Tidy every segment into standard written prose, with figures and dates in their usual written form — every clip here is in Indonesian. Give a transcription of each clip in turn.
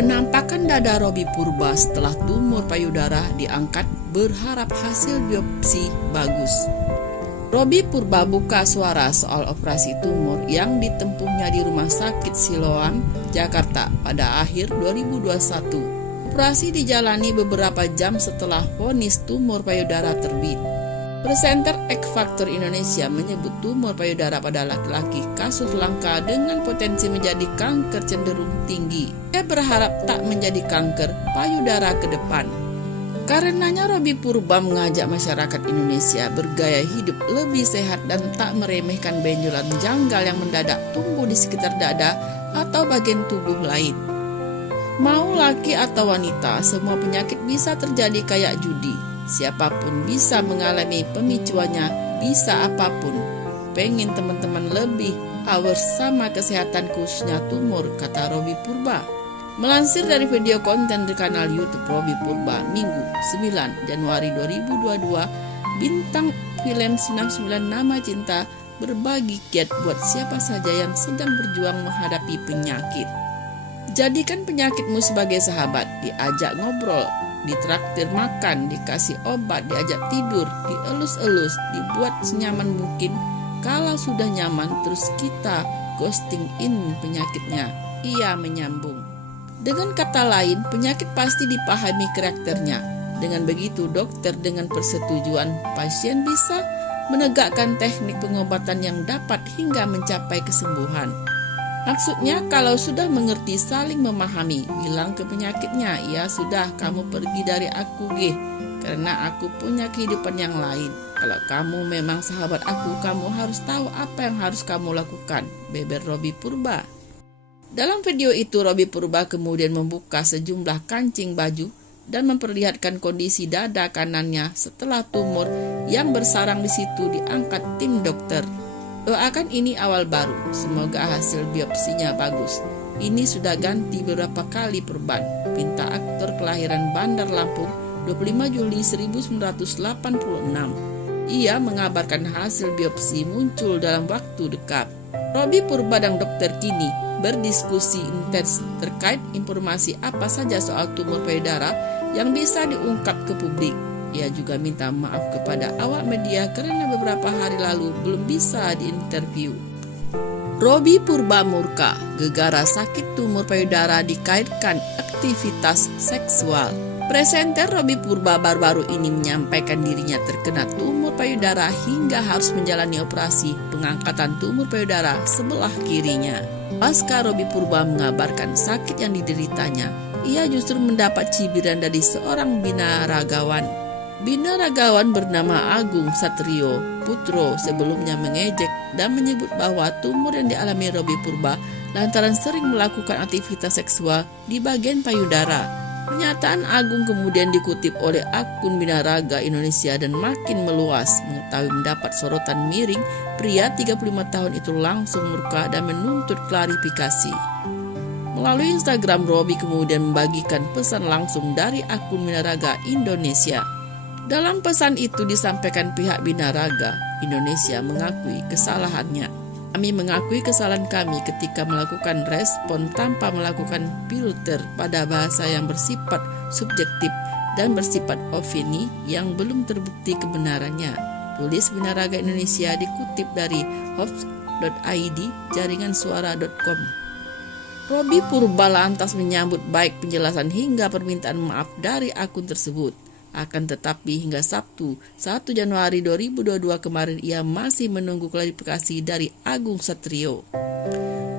Penampakan dada Robby Purba setelah tumor payudara diangkat berharap hasil biopsi bagus. Robby Purba buka suara soal operasi tumor yang ditempuhnya di Rumah Sakit Siloam, Jakarta pada akhir 2021. Operasi dijalani beberapa jam setelah vonis tumor payudara terbit. Presenter X Factor Indonesia menyebut tumor payudara pada laki-laki kasus langka dengan potensi menjadi kanker cenderung tinggi. Ia berharap tak menjadi kanker payudara ke depan. Karenanya Robby Purba mengajak masyarakat Indonesia bergaya hidup lebih sehat dan tak meremehkan benjolan janggal yang mendadak tumbuh di sekitar dada atau bagian tubuh lain. Mau laki atau wanita, semua penyakit bisa terjadi kayak judi. Siapapun bisa mengalami pemicuannya, bisa apapun. Pengen teman-teman lebih aware sama kesehatan khususnya tumor, kata Robby Purba. Melansir dari video konten di kanal YouTube Robby Purba, Minggu 9 Januari 2022, bintang film 99 Nama Cinta berbagi kiat buat siapa saja yang sedang berjuang menghadapi penyakit. Jadikan penyakitmu sebagai sahabat, diajak ngobrol, ditraktir makan, dikasih obat, diajak tidur, dielus-elus, dibuat senyaman mungkin. Kalau sudah nyaman, terus kita ghosting in penyakitnya. Ia menyambung. Dengan kata lain, penyakit pasti dipahami karakternya. Dengan begitu, dokter dengan persetujuan pasien bisa menegakkan teknik pengobatan yang dapat hingga mencapai kesembuhan. Maksudnya kalau sudah mengerti saling memahami, bilang ke penyakitnya, ya sudah kamu pergi dari aku karena aku punya kehidupan yang lain. Kalau kamu memang sahabat aku, kamu harus tahu apa yang harus kamu lakukan, beber Robby Purba. Dalam video itu Robby Purba kemudian membuka sejumlah kancing baju dan memperlihatkan kondisi dada kanannya setelah tumor yang bersarang di situ diangkat tim dokter. Doakan ini awal baru, semoga hasil biopsinya bagus. Ini sudah ganti beberapa kali perban, pinta aktor kelahiran Bandar Lampung 25 Juli 1986. Ia mengabarkan hasil biopsi muncul dalam waktu dekat. Robby Purba dan dokter kini berdiskusi intens terkait informasi apa saja soal tumor payudara yang bisa diungkap ke publik. Ia juga minta maaf kepada awak media karena beberapa hari lalu belum bisa diinterview. Robby Purba murka, gegara sakit tumor payudara dikaitkan aktivitas seksual. Presenter Robby Purba baru-baru ini menyampaikan dirinya terkena tumor payudara hingga harus menjalani operasi pengangkatan tumor payudara sebelah kirinya. Pasca Robby Purba mengabarkan sakit yang dideritanya, ia justru mendapat cibiran dari seorang binaragawan. Binaragawan bernama Agung Satrio Putro sebelumnya mengejek dan menyebut bahwa tumor yang dialami Robby Purba lantaran sering melakukan aktivitas seksual di bagian payudara. Pernyataan Agung kemudian dikutip oleh akun Binaraga Indonesia dan makin meluas. Mengetahui mendapat sorotan miring, pria 35 tahun itu langsung murka dan menuntut klarifikasi. Melalui Instagram, Robby kemudian membagikan pesan langsung dari akun Binaraga Indonesia. Dalam pesan itu disampaikan pihak Binaraga Indonesia mengakui kesalahannya. Kami mengakui kesalahan kami ketika melakukan respon tanpa melakukan filter pada bahasa yang bersifat subjektif dan bersifat opini yang belum terbukti kebenarannya. Tulis Binaraga Indonesia dikutip dari hoax.id jaringansuara.com. Robby Purba lantas menyambut baik penjelasan hingga permintaan maaf dari akun tersebut. Akan tetapi hingga Sabtu 1 Januari 2022 kemarin ia masih menunggu klarifikasi dari Agung Satrio.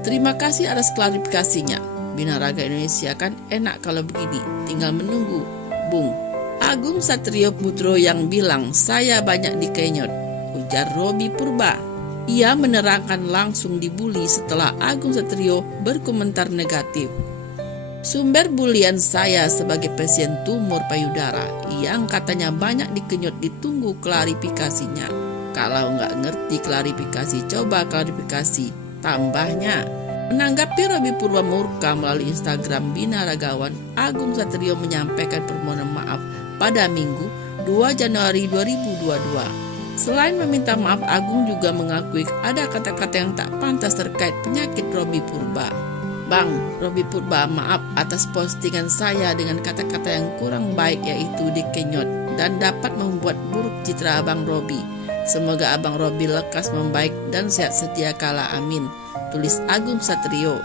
Terima kasih atas klarifikasinya. Binaraga Indonesia kan enak kalau begini, tinggal menunggu, Bung. Agung Satrio Putro yang bilang saya banyak dikenyot, ujar Robby Purba. Ia menerangkan langsung dibully setelah Agung Satrio berkomentar negatif. Sumber bulian saya sebagai pasien tumor payudara yang katanya banyak dikenyot ditunggu klarifikasinya. Kalau nggak ngerti klarifikasi, coba klarifikasi, tambahnya. Menanggapi Robby Purba murka melalui Instagram Binaragawan, Agung Satrio menyampaikan permohonan maaf pada Minggu 2 Januari 2022. Selain meminta maaf, Agung juga mengakui ada kata-kata yang tak pantas terkait penyakit Robby Purba. Bang Robi Purba, maaf atas postingan saya dengan kata-kata yang kurang baik yaitu dikenyot dan dapat membuat buruk citra Abang Robi. Semoga Abang Robi lekas membaik dan sehat setia kala, amin. Tulis Agung Satrio.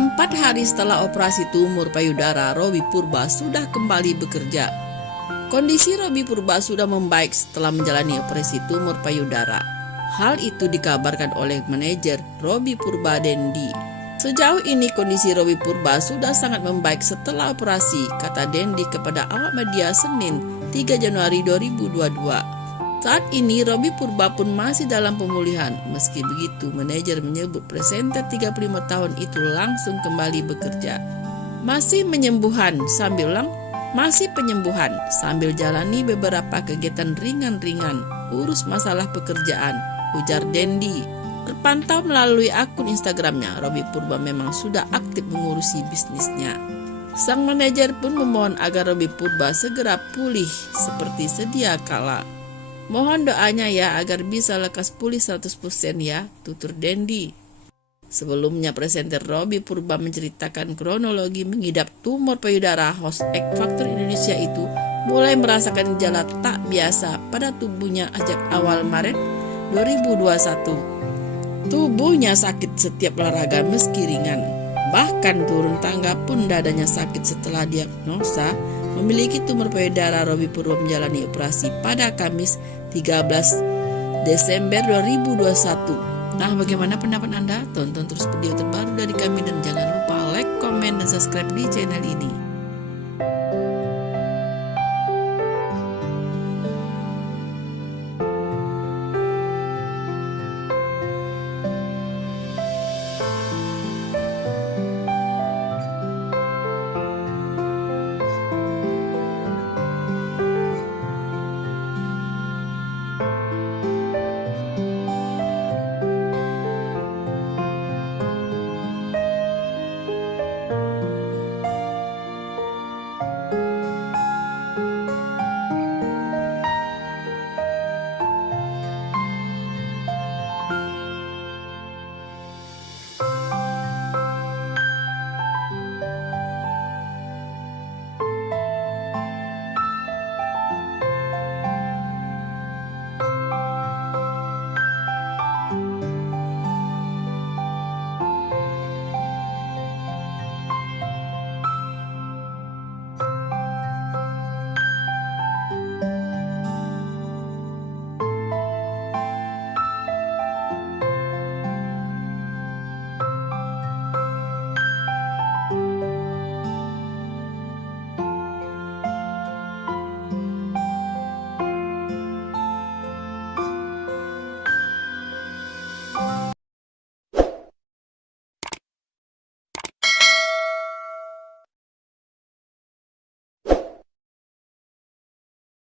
4 hari setelah operasi tumor payudara, Robi Purba sudah kembali bekerja. Kondisi Robi Purba sudah membaik setelah menjalani operasi tumor payudara. Hal itu dikabarkan oleh manajer Robi Purba, Dendi. Sejauh ini kondisi Robi Purba sudah sangat membaik setelah operasi, kata Dendi kepada awak media Senin 3 Januari 2022. Saat ini Robi Purba pun masih dalam pemulihan. Meski begitu, manajer menyebut presenter 35 tahun itu langsung kembali bekerja. Masih penyembuhan sambil jalani beberapa kegiatan ringan-ringan, urus masalah pekerjaan, ujar Dendi. Terpantau melalui akun Instagramnya, Robi Purba memang sudah aktif mengurusi bisnisnya. Sang manajer pun memohon agar Robi Purba segera pulih seperti sedia kala. Mohon doanya ya agar bisa lekas pulih 100% ya, tutur Dendi. Sebelumnya presenter Robi Purba menceritakan kronologi mengidap tumor payudara. Host X Factor Indonesia itu mulai merasakan gejala tak biasa pada tubuhnya sejak awal Maret 2021. Tubuhnya sakit setiap olahraga meski ringan. Bahkan turun tangga pun dadanya sakit setelah diagnosa memiliki tumor payudara. Robi Purba menjalani operasi pada Kamis 13 Desember 2021. Nah, bagaimana pendapat Anda? Tonton terus video terbaru dari kami dan jangan lupa like, komen, dan subscribe di channel ini.